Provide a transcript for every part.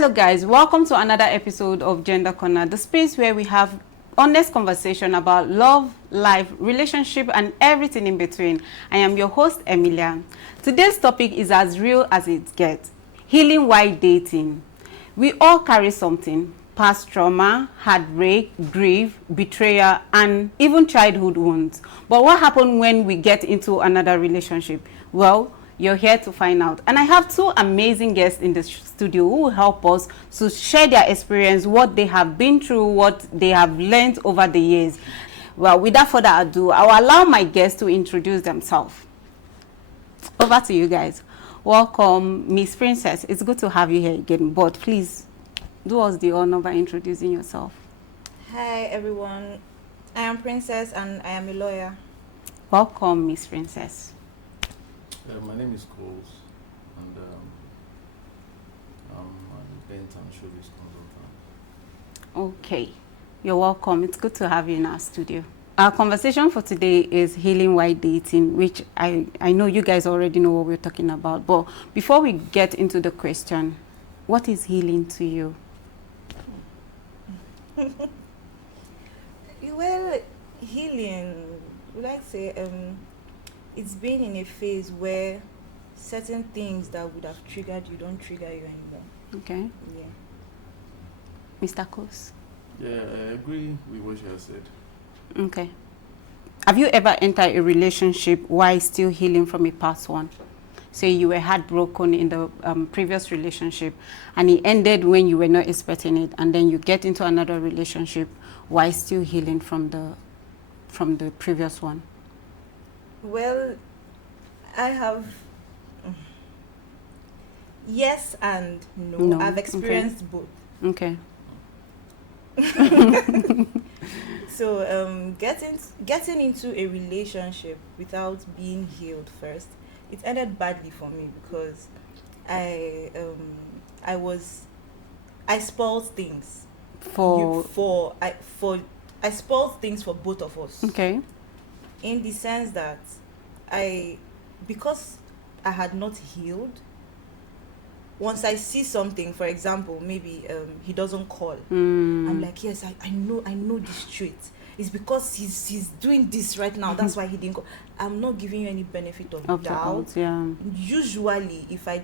Hello guys, welcome to another episode of Gender Corner, the space where we have honest conversation about love, life, relationship and everything in between. I am your host Emilia. Today's topic is as real as it gets. Healing while dating. We all carry something: past trauma, heartbreak, grief, betrayal, and even childhood wounds. But what happens when we get into another relationship? Well, you're here to find out. And I have two amazing guests in the studio who will help us to share their experience, what they have been through, what they have learned over the years. Well, without further ado, I'll allow my guests to introduce themselves. Over to you guys. Welcome, Miss Princess. It's good to have you here again, but please do us the honor by introducing yourself. Hi everyone, I am Princess and I am a lawyer. Welcome, Miss Princess. My name is Coles, and I'm an event and showbiz consultant. Okay, you're welcome. It's good to have you in our studio. Our conversation for today is healing while dating, which I know you guys already know what we're talking about. But before we get into the question, what is healing to you? Well, healing, would I say, it's been in a phase where certain things that would have triggered you don't trigger you anymore. Okay. Yeah. Mr. Coles? Yeah, I agree with what you have said. Okay. Have you ever entered a relationship while still healing from a past one? Say you were heartbroken in the previous relationship and it ended when you were not expecting it, and then you get into another relationship while still healing from the previous one? Well, I have yes and no. No, I've experienced both. Okay. So getting into a relationship without being healed first, it ended badly for me because I spoiled things I spoiled things for both of us. Okay. In the sense that because I had not healed, once I see something, for example, maybe he doesn't call, I'm like, yes, I know this trait. It's because he's doing this right now. That's why he didn't call. I'm not giving you any benefit of doubt. Yeah. Usually, if I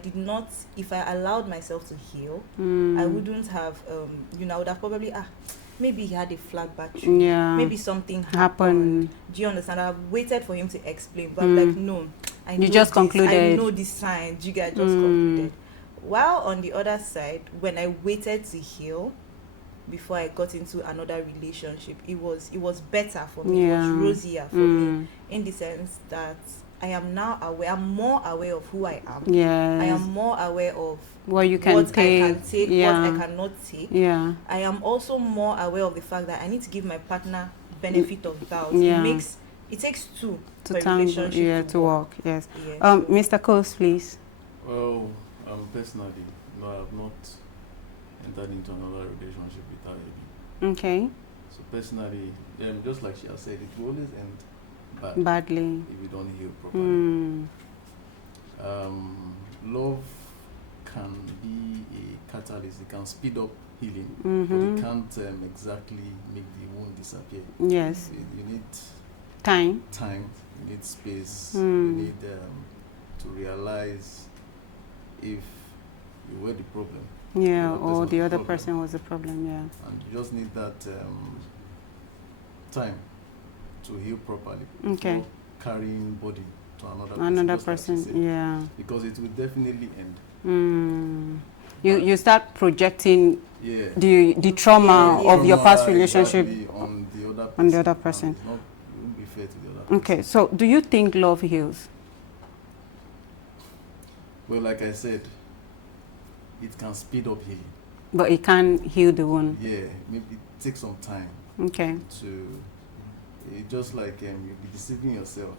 allowed myself to heal, I wouldn't have, I would have probably, maybe he had a flat battery. Yeah. Maybe something happened. Do you understand? I've waited for him to explain, but I'm like, no. You just concluded. I know the signs. You guys just concluded. While on the other side, when I waited to heal before I got into another relationship, it was better for me. Yeah. It was rosier for me, in the sense that I am now aware. I'm more aware of who I am. Yes. I am more aware of what you can what take. I can take, Yeah. what I cannot take. Yeah. I am also more aware of the fact that I need to give my partner benefit of doubt. Yeah. It takes two To for a relationship to work. Yes. Yeah, Mr. Coles, please. Well, personally, no, I have not entered into another relationship without healing. Okay. So personally, just like she has said, it will always end Badly. if you don't heal properly. Love can be a catalyst. It can speed up healing, but it can't exactly make the wound disappear. Yes. You need Time. You need space, you need to realize if you were the problem. Yeah, The or the other problem. person was the problem, yeah. And you just need that time to heal properly. Okay. Before carrying body to another Another person, just like person, you said. yeah. Because it will definitely end. You start projecting Yeah. the trauma Yeah. of your past Trauma relationship exactly on the other person. on the other person. And it won't be fair to the other person. Okay, so do you think love heals? Well, like I said, it can speed up healing. But it can't heal the wound. Yeah, maybe it takes some time Okay. to. It's just like you'll be deceiving yourself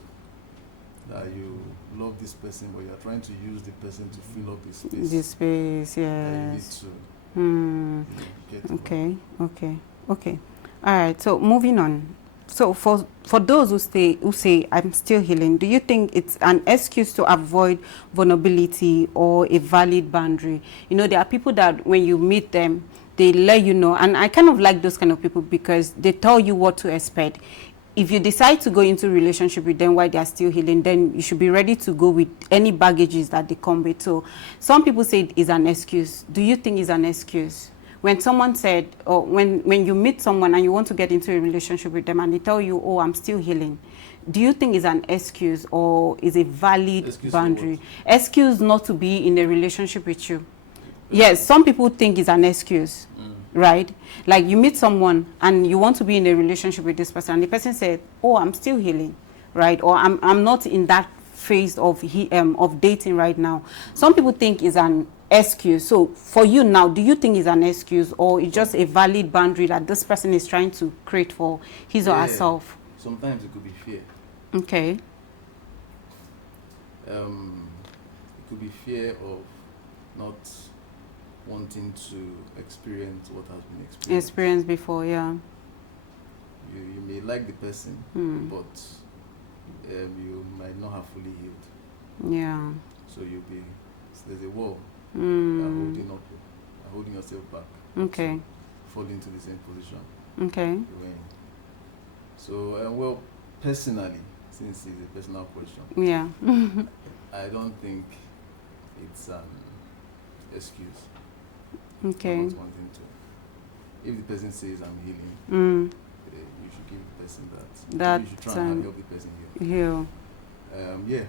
that you love this person, but you're trying to use the person to fill up the space. The space, that you need yes. to get over. Okay. All right. So moving on. So for those who say I'm still healing, do you think it's an excuse to avoid vulnerability or a valid boundary? You know, there are people that when you meet them, they let you know, and I kind of like those kind of people because they tell you what to expect. If you decide to go into a relationship with them while they are still healing, then you should be ready to go with any baggages that they come with. So some people say it is an excuse. Do you think it's an excuse? When someone said, or when you meet someone and you want to get into a relationship with them and they tell you, oh, I'm still healing, do you think it's an excuse or is a valid Excuse boundary? Excuse not to be in a relationship with you. Yes, some people think it's an excuse, right? Like you meet someone and you want to be in a relationship with this person and the person said, oh, I'm still healing, right? Or I'm not in that phase of dating right now. Some people think it's an excuse. So for you now, do you think it's an excuse or it's just a valid boundary that this person is trying to create for his or herself? Sometimes it could be fear. Okay. It could be fear of not wanting to experience what has been experienced. Experience before, yeah. You may like the person, but you might not have fully healed. Yeah. So there's a wall. You're holding yourself back. Okay. To fall into the same position. Okay. You're in. So, well, personally, since it's a personal question, Yeah. I don't think it's an excuse. Okay. For not wanting to. If the person says I'm healing, you should give the person that. That You should try and help the person heal. Heal. You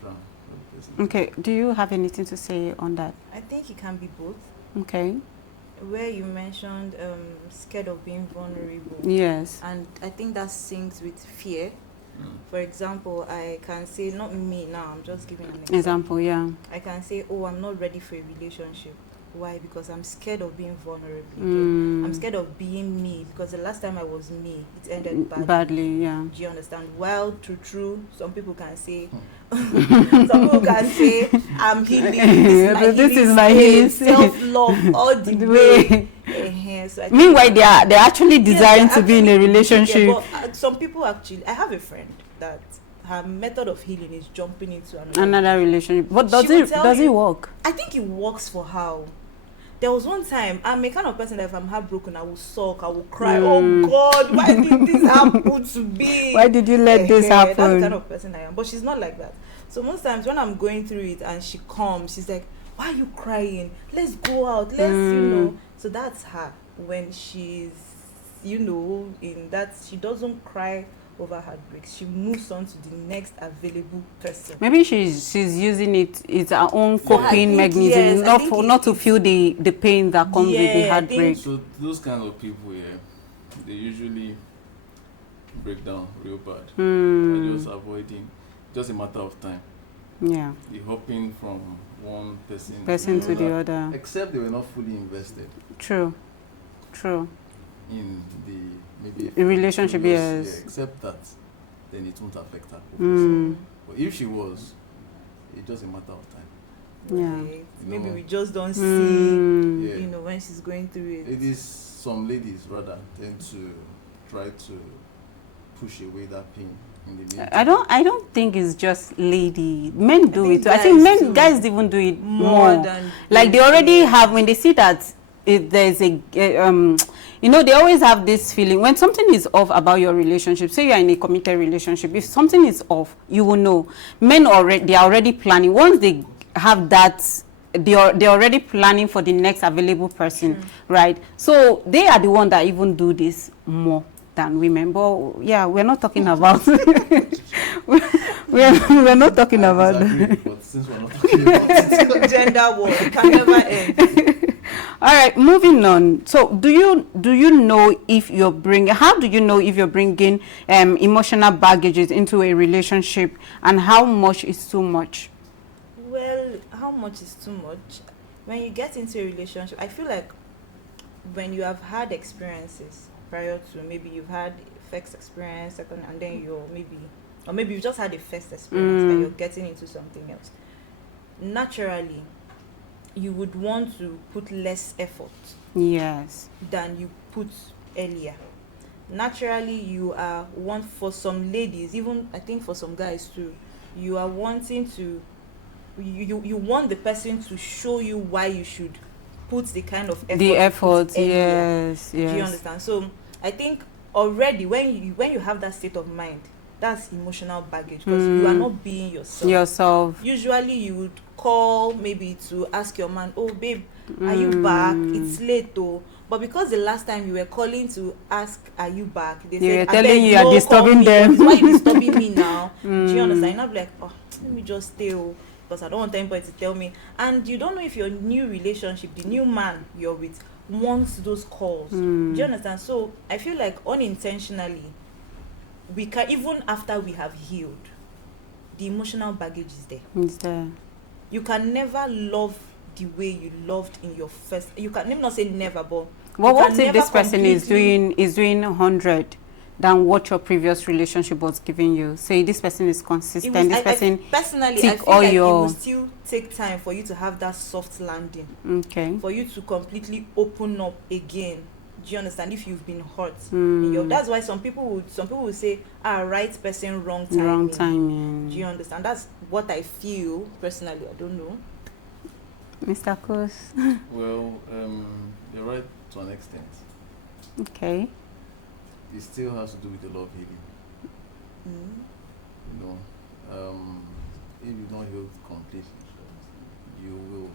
try and help the person. Okay. Do you have anything to say on that? I think it can be both. Okay. Where you mentioned scared of being vulnerable. Yes. And I think that syncs with fear. For example, I can say, not me now, I'm just giving an example. Yeah. I can say, oh, I'm not ready for a relationship. Why? Because I'm scared of being vulnerable again. I'm scared of being me because the last time I was me, it ended badly. Yeah. Do you understand? While true, some people can say, I'm healing. This is my healing self-love all the way. So meanwhile, they're actually desiring to be in a relationship. Yeah, but some people actually, I have a friend that her method of healing is jumping into another relationship. But does it work? I think it works for her. There was one time, I'm a kind of person that if I'm heartbroken, I will sulk, I will cry. Oh God, why did this happen to me? Why did you let this happen? That's the kind of person I am. But she's not like that. So most times when I'm going through it and she comes, she's like, why are you crying? Let's go out. So that's her. When she's, in that, she doesn't cry over heartbreaks. She moves on to the next available person. Maybe she's using it's her own coping mechanism, not to feel the pain that comes with the heartbreak. So those kind of people, they usually break down real bad. They're just avoiding, just a matter of time. Yeah. They're hopping from one person to the other. Except they were not fully invested. True. In the maybe a relationship, yes. Yeah, except that, then it won't affect her. But if she was, it's just a matter of time. Yeah. Right. Maybe we just don't see, when she's going through it. It is some ladies rather tend to try to push away that pain in the meantime. I don't think it's just lady. Men do it too. I think guys even do it more. Than like they already have when they see that there's a they always have this feeling when something is off about your relationship. Say you're in a committed relationship, if something is off, you will know. Men they are already planning. Once they have that, they're already planning for the next available person, right? So they are the one that even do this more than women. But yeah, we're not talking about we're not talking about that. But since we're not talking about it, gender war, it can never end. All right, moving on. So, do you know if you're bringing? How do you know if you're bringing emotional baggages into a relationship, and how much is too much? Well, how much is too much? When you get into a relationship, I feel like when you have had experiences prior to, maybe you've had first experience, second, and then maybe you just had a first experience and you're getting into something else. Naturally, you would want to put less effort than you put earlier. naturally you are want, for some ladies, even I think for some guys too, you are wanting to, you want the person to show you why you should put the kind of effort The effort, earlier. yes, Do you yes. understand? So I think already when you have that state of mind, that's emotional baggage, because you are not being yourself. Usually you would call maybe to ask your man, oh babe, are you back? It's late though. But because the last time you were calling to ask, are you back? They said, were telling you no, are disturbing them. Why are you disturbing me now? Do you understand? You're not like, oh, let me just stay, because I don't want anybody to tell me. And you don't know if your new relationship, the new man you're with, wants those calls. Do you understand? So I feel like unintentionally, we can, even after we have healed, the emotional baggage is there. It's there. You can never love the way you loved in your first. You can, let me not say never, but what if this person is doing 100 than what your previous relationship was giving you? Say this person is consistent. Personally, I feel like it will still take time for you to have that soft landing. Okay. For you to completely open up again. Do you understand? If you've been hurt, that's why some people would say, right person, wrong timing. Wrong timing. Do you understand? That's what I feel personally. I don't know. Mr. Kos. Well, you're right to an extent. Okay. It still has to do with the love healing. You know, if you've not healed completely, you will.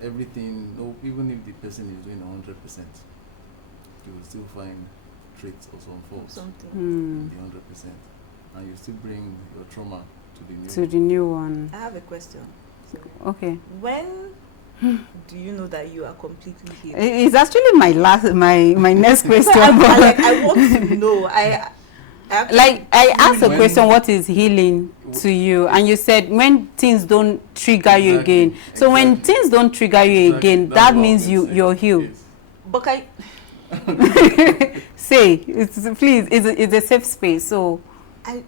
Everything, no, even if the person is doing 100%, you will still find traits or some faults in the 100%, and you still bring your trauma to the new one. I have a question. Okay. When do you know that you are completely healed? It's actually my next question. I want to know. I asked a question, what is healing to you? And you said when things don't trigger you again. So when things don't trigger you again, that means you're healed. Yes. But say, please, it's a safe space. So I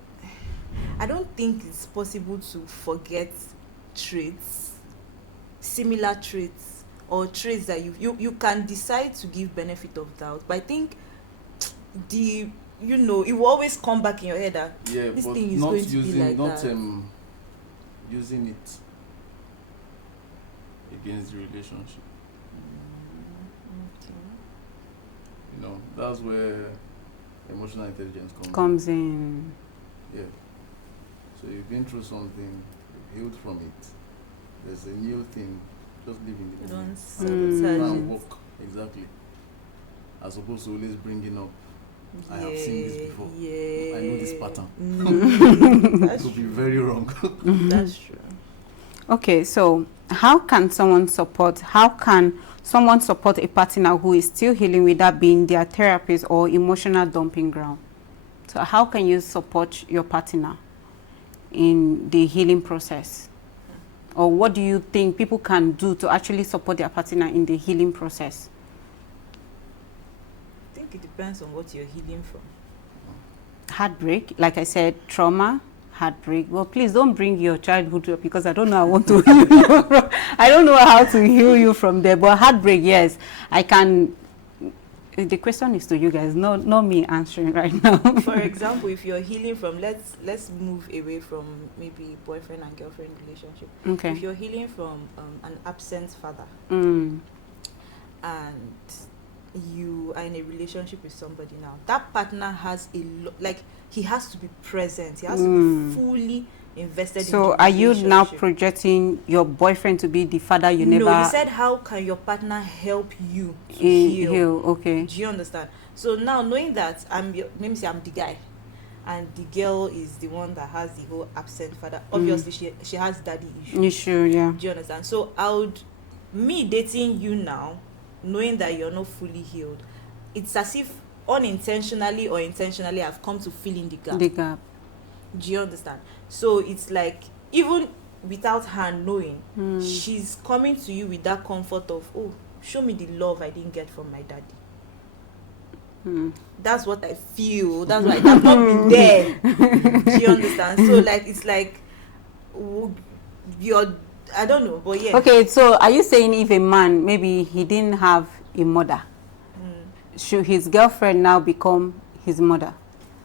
don't think it's possible to forget traits, similar traits, or traits that you can decide to give benefit of doubt. But I think it will always come back in your head that this thing is going to be like that. Using it against the relationship. Okay. You know, that's where emotional intelligence comes in. Yeah. So you've been through something, you've healed from it. There's a new thing. Just live in the moment. And walk. Exactly. As opposed to always bringing up, I have seen this before. Yeah. I know this pattern. That's it could be very wrong. That's true. Okay, so how can someone support a partner who is still healing without being their therapist or emotional dumping ground? So how can you support your partner in the healing process? Or what do you think people can do to actually support their partner in the healing process? I think it depends on what you're healing from. Heartbreak, like I said, trauma, heartbreak. Well, please don't bring your childhood up, because I don't know I want to heal you from. I don't know how to heal you from there. But heartbreak, yes, I can. The question is to you guys, not me answering right now. For example, if you're healing from, let's move away from maybe boyfriend and girlfriend relationship. Okay. If you're healing from an absent father, and you are in a relationship with somebody now, that partner has he has to be present. He has to be fully invested. So are you now projecting your boyfriend to be the father you never? No, you said how can your partner help you to heal? Okay. Do you understand? So now knowing that I'm the guy, and the girl is the one that has the whole absent father. Obviously, she has daddy issues. Yeah. Do you understand? So me dating you now, knowing that you're not fully healed, it's as if unintentionally or intentionally I've come to fill in the gap. Do you understand? So it's like, even without her knowing, she's coming to you with that comfort of, oh, show me the love I didn't get from my daddy. That's what I feel. That's why I've not been there. Do you understand? So it's like you're, I don't know, but yeah. Okay, so are you saying if a man, maybe he didn't have a mother, should his girlfriend now become his mother?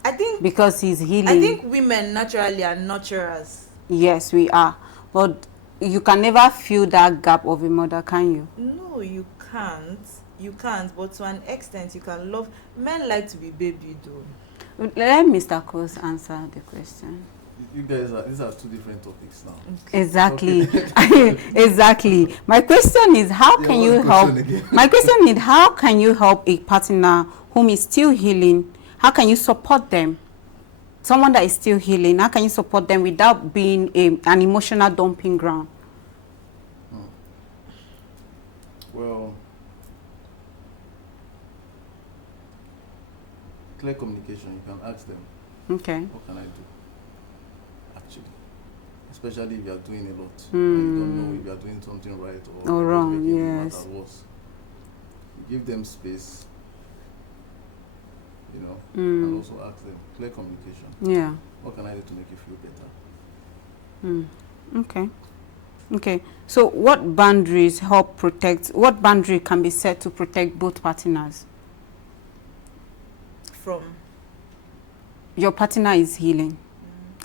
I think because he's healing. I think women naturally are nurturers. Yes, we are. But you can never fill that gap of a mother, can you? No, you can't. You can't. But to an extent, you can love. Men like to be babied, though. Let Mr. Cross answer the question. You guys these are two different topics now. Exactly. Exactly. My question is, how can you help? My question is, how can you help a partner whom is still healing? How can you support them? Someone that is still healing, how can you support them without being an emotional dumping ground? Well, clear communication. You can ask them. Okay. What can I do? Actually, especially if you are doing a lot and you don't know if you are doing something right or wrong. No Yes. matter what. You give them space. You know, and also ask them. Clear communication. Yeah. What can I do to make you feel better? Okay. Okay. So what boundaries help protect, what boundary can be set to protect both partners? From? Your partner is healing.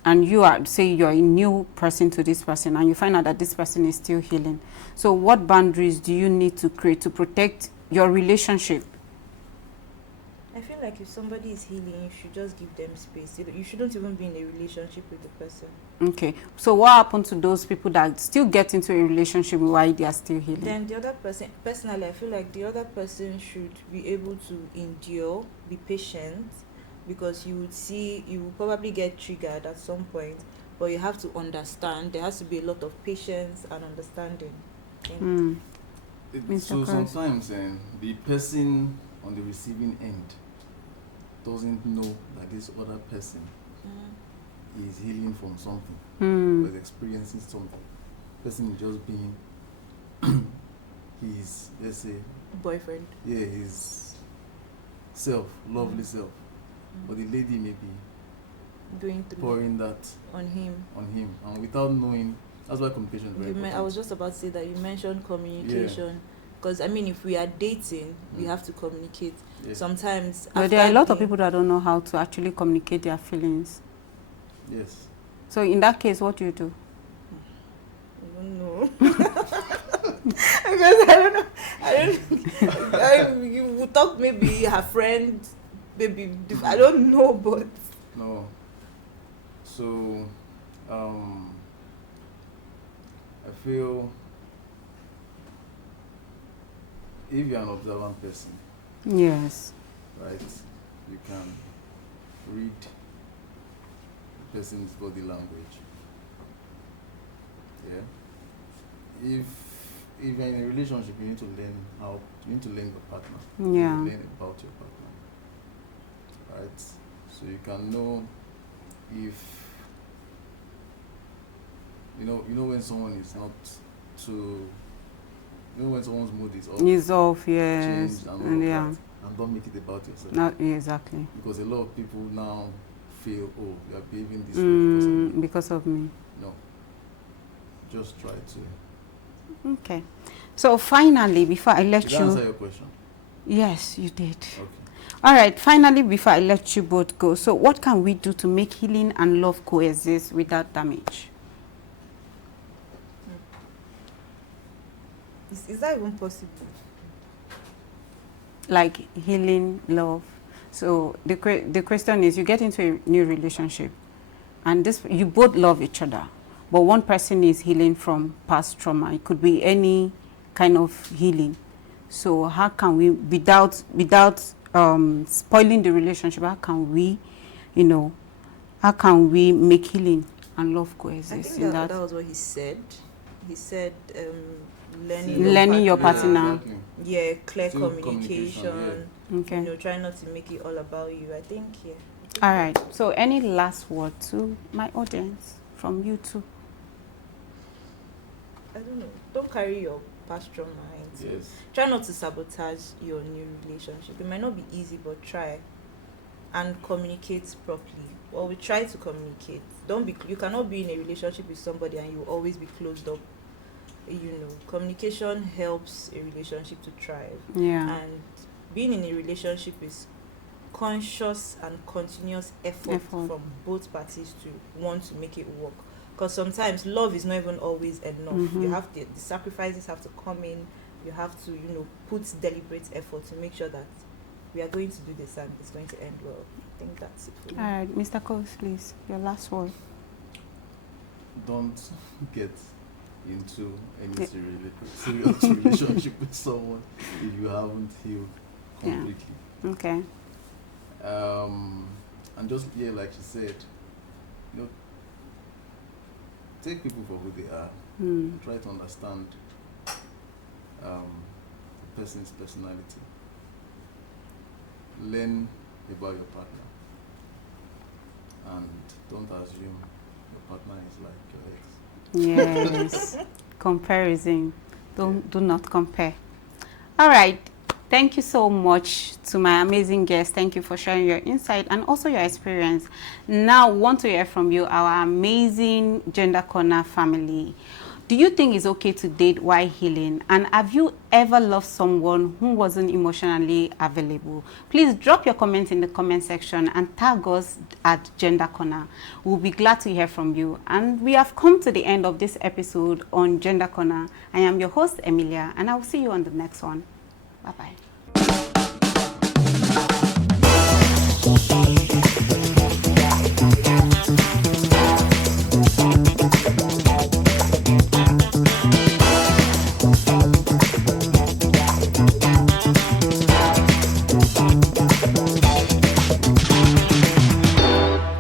And you are, say you're a new person to this person and you find out that this person is still healing. So what boundaries do you need to create to protect your relationship? I feel like if somebody is healing, you should just give them space. You shouldn't even be in a relationship with the person. Okay. So what happened to those people that still get into a relationship while they are still healing? Then the other person, personally, I feel like the other person should be able to endure, be patient, because you will probably get triggered at some point, but you have to understand. There has to be a lot of patience and understanding. So sometimes the person on the receiving end doesn't know that this other person is healing from something or is experiencing something. Person is just being his, let's say, boyfriend. Yeah, his lovely self. But the lady may be going through pouring that on him, and without knowing. That's why communication is very important. I was just about to say that you mentioned communication, because I mean, if we are dating, we have to communicate. Yeah. Sometimes, but there are a lot of people that don't know how to actually communicate their feelings. Yes. So in that case, what do you do? I don't know. Because I don't know. You would talk, maybe her friend, maybe I don't know, but no. So I feel if you're an observant person, yes, right, you can read the person's body language. Yeah. If you're in a relationship, you need to learn your partner. Yeah. You learn about your partner. Right? So you can know if you know when someone is not too, when someone's mood is off. Is off, yes. And don't make it about yourself. Not exactly. Because a lot of people now feel, oh, you are behaving this way because of me. No. Just try to. Okay. So finally, before I let Did you I answer your question? Yes, you did. Okay. All right. Finally, before I let you both go, so what can we do to make healing and love coexist without damage? Is that even possible? Like healing, love. So the question is, you get into a new relationship, and you both love each other, but one person is healing from past trauma. It could be any kind of healing. So how can we, without spoiling the relationship, how can we make healing and love coexist? I think that was what he said. He said learning your partner. Yeah, clear communication. Yeah. Okay. Try not to make it all about you. I think, yeah. All right. So any last word to my audience from you two? I don't know. Don't carry your past trauma into. Yes. Try not to sabotage your new relationship. It might not be easy, but try and communicate properly. Well, we try to communicate. You cannot be in a relationship with somebody and you always be closed up. Communication helps a relationship to thrive. Yeah. And being in a relationship is conscious and continuous effort from both parties to want to make it work. Because sometimes love is not even always enough. You have the sacrifices have to come in. You have to, put deliberate effort to make sure that we are going to do this and it's going to end well. I think that's it for me. All right, Mr. Coles, please, your last word. Don't get into any serious relationship with someone if you haven't healed completely. Okay. And just, like she said, take people for who they are. Try to understand the person's personality. Learn about your partner. And don't assume your partner is like your ex. Yes. Comparison. Do not compare. All right. Thank you so much to my amazing guest. Thank you for sharing your insight and also your experience. Now, we want to hear from you, our amazing Gender Corner family. Do you think it's okay to date while healing? And have you ever loved someone who wasn't emotionally available? Please drop your comments in the comment section and tag us at Gender Corner. We'll be glad to hear from you. And we have come to the end of this episode on Gender Corner. I am your host, Emilia, and I will see you on the next one. Bye-bye.